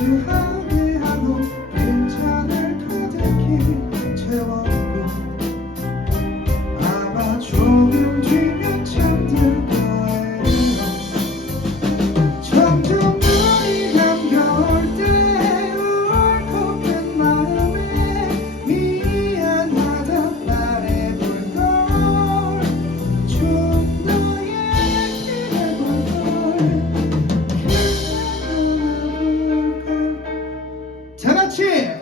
you. chance.